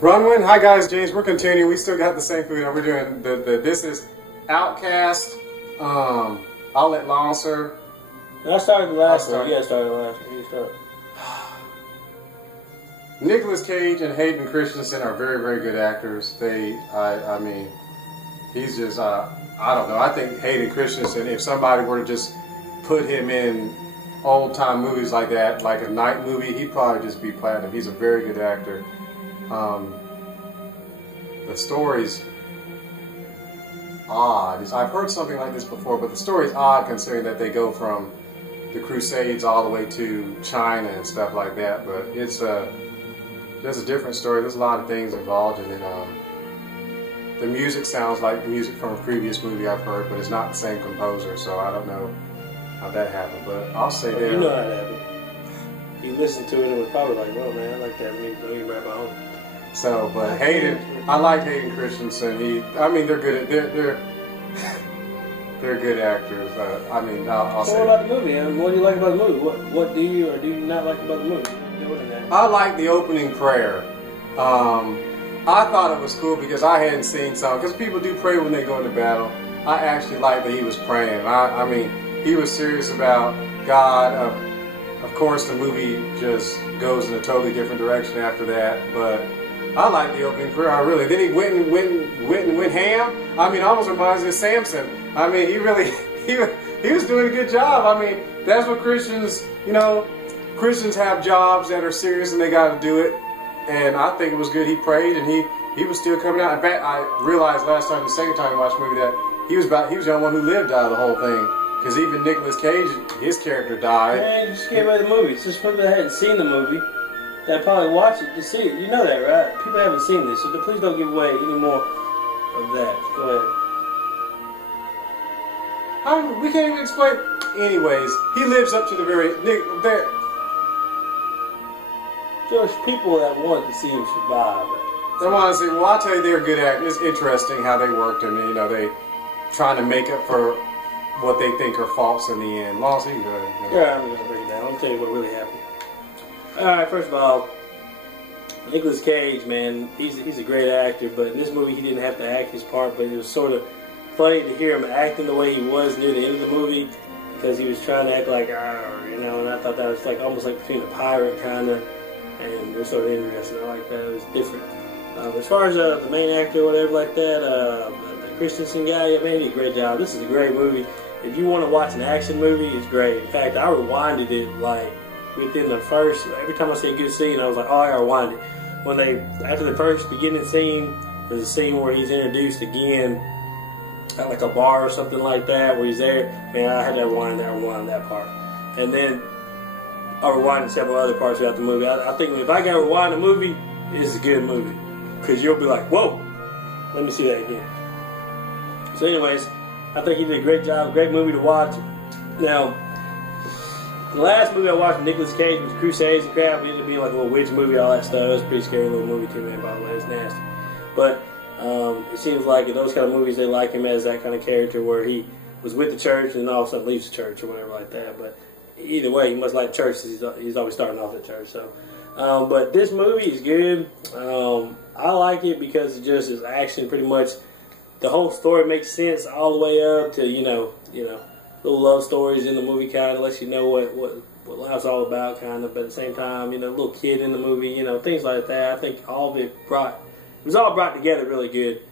Runwin, hi guys, James. We're continuing. We still got the same food. We're doing this is Outcast. I'll let Lon serve. I started the last one. Yeah, I started the last one. You start. Nicolas Cage and Hayden Christensen are very, very good actors. I mean, he's just, I don't know. I think Hayden Christensen, if somebody were to just put him in old time movies like that, like a night movie, he'd probably just be platinum. He's a very good actor. The story's odd. I've heard something like this before, but the story's odd considering that they go from the Crusades all the way to China and stuff like that. But it's just a different story. There's a lot of things involved in it. The music sounds like the music from a previous movie I've heard, but it's not the same composer, so I don't know how that happened. But I'll say that. You know how it happened. He listened to it and was probably like, "Well, man, I like that. Let me write my own." So, but Hayden, I like Hayden Christensen. I mean, they're good. They're good actors. I mean, I'll say. So what about the movie? What do you like about the movie? What do you or do you not like about the movie? I like the opening prayer. I thought it was cool because I hadn't seen some. Because people do pray when they go into battle. I actually liked that he was praying. I mean, he was serious about God. Of course, the movie just goes in a totally different direction after that. But I like the opening prayer. I really. Then he went ham. I mean, almost reminds me of Samson. I mean, he really he was doing a good job. I mean, that's what Christians, you know, Christians have jobs that are serious and they got to do it. And I think it was good. He prayed and he was still coming out. In fact, I realized last time, the second time I watched the movie, that he was the only one who lived out of the whole thing. Because even Nicolas Cage, his character died. Man, you just gave away the movie. It's just people that hadn't seen the movie that probably watch it to see it. You know that, right? People haven't seen this, so please don't give away any more of that. Go ahead. We can't even explain. Anyways, he lives up to the very. There's people that want to see him survive. They want to see. Well, I'll tell you, they're good actors. It's interesting how they worked, and you know, they trying to make up for what they think are faults in the end. Lost, you can go ahead. Yeah, I'm gonna break it down. I'll tell you what really happened. All right, first of all, Nicolas Cage, man, he's a great actor, but in this movie he didn't have to act his part, but it was sort of funny to hear him acting the way he was near the end of the movie because he was trying to act like, you know, and I thought that was like almost like between a pirate kind of, and it was sort of interesting. I like that. It was different. As far as the main actor or whatever like that, the Christensen guy, yeah, man, he did a great job. This is a great movie. If you want to watch an action movie, it's great. In fact, I rewinded it like within the first, every time I see a good scene, I was like, oh, I gotta rewind it. After the first beginning scene, there's a scene where he's introduced again at like a bar or something like that, where he's there. Man, I had to rewind that part. And then I rewinded several other parts throughout the movie. I think if I gotta rewind a movie, it's a good movie. Because you'll be like, whoa, let me see that again. So anyways, I think he did a great job, great movie to watch. Now, the last movie I watched with Nicolas Cage was Crusades and Kraft. It ended up being like a little witch movie, all that stuff. It was a pretty scary little movie too, man, by the way. It's nasty. But it seems like in those kind of movies, they like him as that kind of character where he was with the church and then all of a sudden leaves the church or whatever like that. But either way, he must like church. He's always starting off at church. So, but this movie is good. I like it because it just is action pretty much. The whole story makes sense all the way up to, you know, little love stories in the movie kind of lets you know what life's all about kind of, but at the same time, you know, little kid in the movie, you know, things like that. I think all of it was all brought together really good.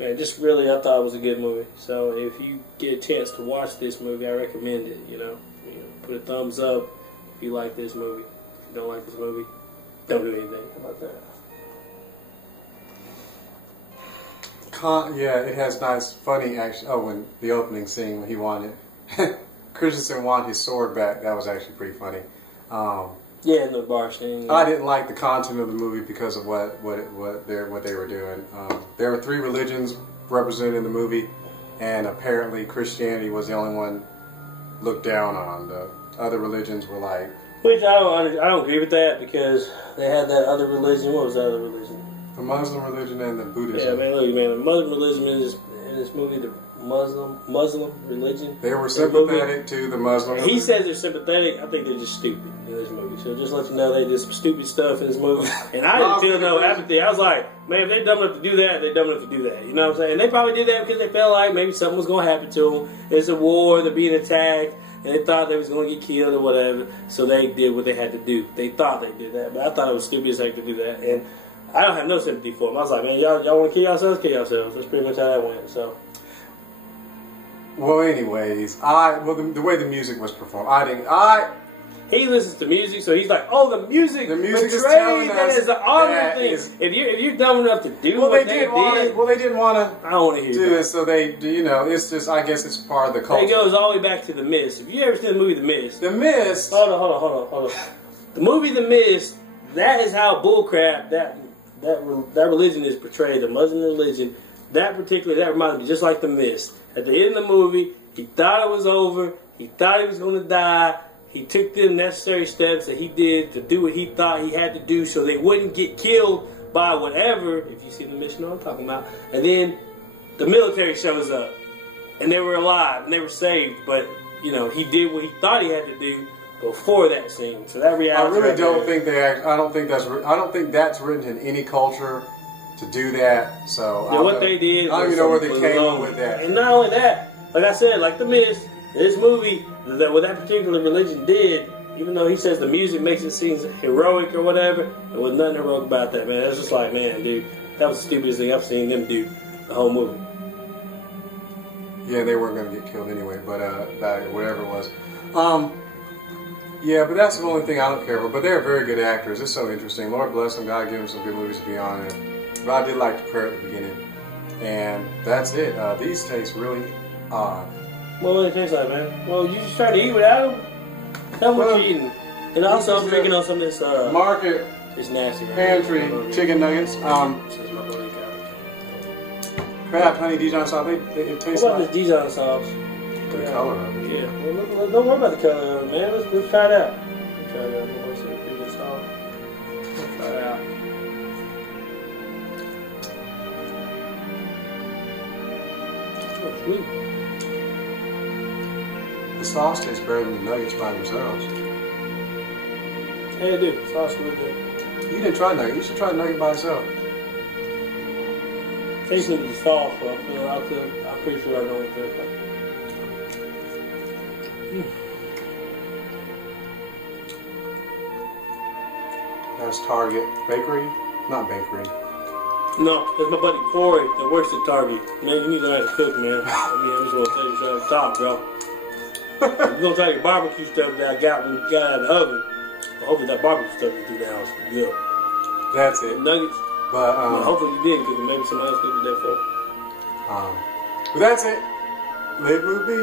And just really, I thought it was a good movie. So if you get a chance to watch this movie, I recommend it, you know. Put a thumbs up if you like this movie. If you don't like this movie, don't do anything. How about that? Yeah, it has nice, funny action. Oh, when the opening scene when he wanted Christensen wanted his sword back. That was actually pretty funny. Yeah, in the bar scene. I didn't like the content of the movie because of what they were doing. There were 3 religions represented in the movie, and apparently Christianity was the only one looked down on. The other religions were like. Which I don't agree with that because they had that other religion. What was that other religion? The Muslim religion and the Buddhism. Yeah, man, look, man, the Muslim religion in this movie, Muslim religion. They were sympathetic to the Muslim. And he says they're sympathetic. I think they're just stupid in this movie. So just let you know they did some stupid stuff in this movie. And I didn't feel no empathy. I was like, man, if they're dumb enough to do that, they're dumb enough to do that. You know what I'm saying? And they probably did that because they felt like maybe something was going to happen to them. It's a war. They're being attacked. And they thought they was going to get killed or whatever. So they did what they had to do. They thought they did that. But I thought it was stupid as heck to do that. And I don't have no sympathy for them. I was like, man, y'all want to kill yourselves? Kill yourselves. That's pretty much how that went. So. Well, anyways, the way the music was performed, He listens to music, so he's like, "Oh, the music is telling us that is an honor thing." If you're dumb enough to do what they did, they didn't want to. I don't want to hear do this, so they, it's just. I guess it's part of the culture. It goes all the way back to The Mist. If you ever seen the movie The Mist, Hold on. The movie The Mist. That is how bullcrap that religion is portrayed. The Muslim religion. That reminds me just like The Mist. At the end of the movie, he thought it was over. He thought he was going to die. He took the necessary steps that he did to do what he thought he had to do so they wouldn't get killed by whatever, if you see The Mist, you know what I'm talking about. And then the military shows up. And they were alive. And they were saved. But, he did what he thought he had to do before that scene. So that reality. I really don't think I don't think that's written in any culture to do that. So what they did. I don't even know where they came up with that. And not only that, like I said, like The Mist, this movie, what that particular religion did, even though he says the music makes it seem heroic or whatever, there was nothing heroic about that, man. It's just like, man, dude, that was the stupidest thing I've seen them do the whole movie. Yeah, they weren't going to get killed anyway, but whatever it was. Yeah, but that's the only thing I don't care for. But they're very good actors. It's so interesting. Lord bless them. God give them some good movies to be on it. But I did like the prayer at the beginning. And that's it. These taste really odd. What do they taste like, man? Well, you just trying to eat without them? Tell them what you're eating. And also, I'm drinking on some of this... Market. It's nasty, right? Pantry chicken nuggets. Kraft honey Dijon sauce. It tastes what about like... this Dijon sauce? The color of it. Yeah. Well, don't worry about the color of it, man. Let's try it out. Let's try it out. I'm wasting a pretty good sauce. Let's try it out. Oh, sweet. The sauce tastes better than the nuggets by themselves. Hey, it do. The sauce is really good. You didn't try nugget. You should try nugget by itself. Tasting the sauce, but I'm pretty sure I know what it tastes like. That's Target Bakery, not bakery. No, that's my buddy Corey that works at Target. Man, you need to learn how to cook, man. I'm just gonna tell you straight up top, bro. You're gonna try your barbecue stuff that I got when you got out of the oven. But hopefully that barbecue stuff you do now is good. That's it. Nuggets. But hopefully you didn't cook it. Maybe somebody else cooked it there for. But that's it. Live, move, be.